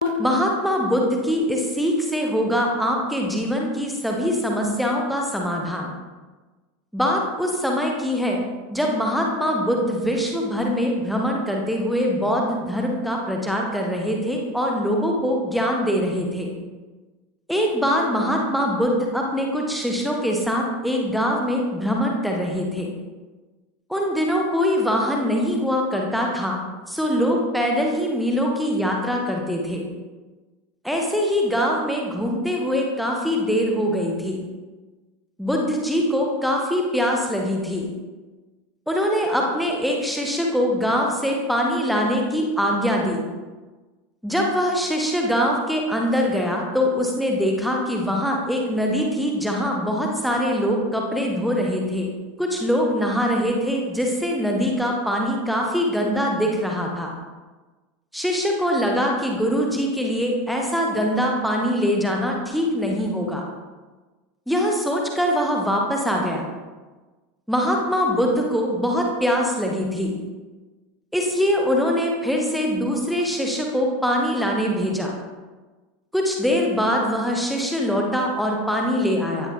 महात्मा बुद्ध की इस सीख से होगा आपके जीवन की सभी समस्याओं का समाधान। बात उस समय की है जब महात्मा बुद्ध विश्व भर में भ्रमण करते हुए बौद्ध धर्म का प्रचार कर रहे थे और लोगों को ज्ञान दे रहे थे। एक बार महात्मा बुद्ध अपने कुछ शिष्यों के साथ एक गांव में भ्रमण कर रहे थे। उन दिनों कोई वाहन नहीं हुआ करता था, सो लोग पैदल ही मीलों की यात्रा करते थे। ऐसे ही गांव में घूमते हुए काफी देर हो गई थी। बुद्ध जी को काफी प्यास लगी थी। उन्होंने अपने एक शिष्य को गांव से पानी लाने की आज्ञा दी। जब वह शिष्य गांव के अंदर गया तो उसने देखा कि वहां एक नदी थी जहां बहुत सारे लोग कपड़े धो रहे थे। कुछ लोग नहा रहे थे जिससे नदी का पानी काफी गंदा दिख रहा था। शिष्य को लगा कि गुरु जी के लिए ऐसा गंदा पानी ले जाना ठीक नहीं होगा। यह सोचकर वह वापस आ गया। महात्मा बुद्ध को बहुत प्यास लगी थी, इसलिए उन्होंने फिर से दूसरे शिष्य को पानी लाने भेजा। कुछ देर बाद वह शिष्य लौटा और पानी ले आया।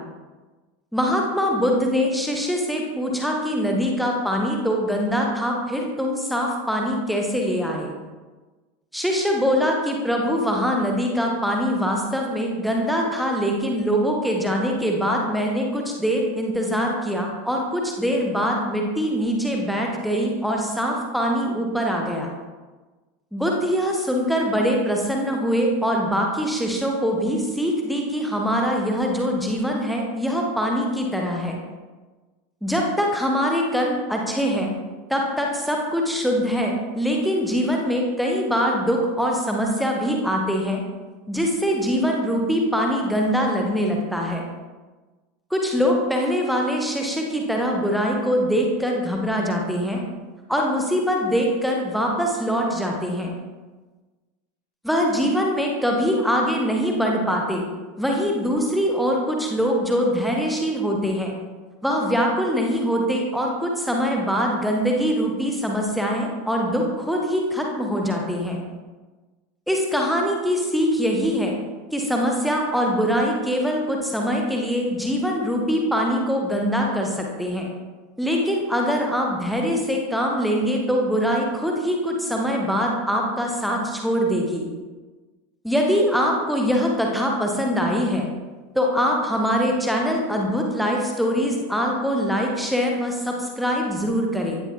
महात्मा बुद्ध ने शिष्य से पूछा कि नदी का पानी तो गंदा था, फिर तुम साफ पानी कैसे ले आए? शिष्य बोला कि प्रभु, वहां नदी का पानी वास्तव में गंदा था, लेकिन लोगों के जाने के बाद मैंने कुछ देर इंतजार किया और कुछ देर बाद मिट्टी नीचे बैठ गई और साफ पानी ऊपर आ गया। बुद्ध यह सुनकर बड़े प्रसन्न हुए और बाकी शिष्यों को भी सीख दी कि हमारा यह जो जीवन है यह पानी की तरह है। जब तक हमारे कर्म अच्छे हैं तब तक सब कुछ शुद्ध है, लेकिन जीवन में कई बार दुख और समस्या भी आते हैं जिससे जीवन रूपी पानी गंदा लगने लगता है। कुछ लोग पहले वाले शिष्य की तरह बुराई को देखकर घबरा जाते हैं और मुसीबत देखकर वापस लौट जाते हैं। वह जीवन में कभी आगे नहीं बढ़ पाते। वहीं दूसरी ओर कुछ लोग जो धैर्यशील होते हैं वह व्याकुल नहीं होते और कुछ समय बाद गंदगी रूपी समस्याएं और दुख खुद ही खत्म हो जाते हैं। इस कहानी की सीख यही है कि समस्या और बुराई केवल कुछ समय के लिए जीवन रूपी पानी को गंदा कर सकते हैं, लेकिन अगर आप धैर्य से काम लेंगे तो बुराई खुद ही कुछ समय बाद आपका साथ छोड़ देगी। यदि आपको यह कथा पसंद आई है तो आप हमारे चैनल अद्भुत लाइफ स्टोरीज आल को लाइक, शेयर व सब्सक्राइब जरूर करें।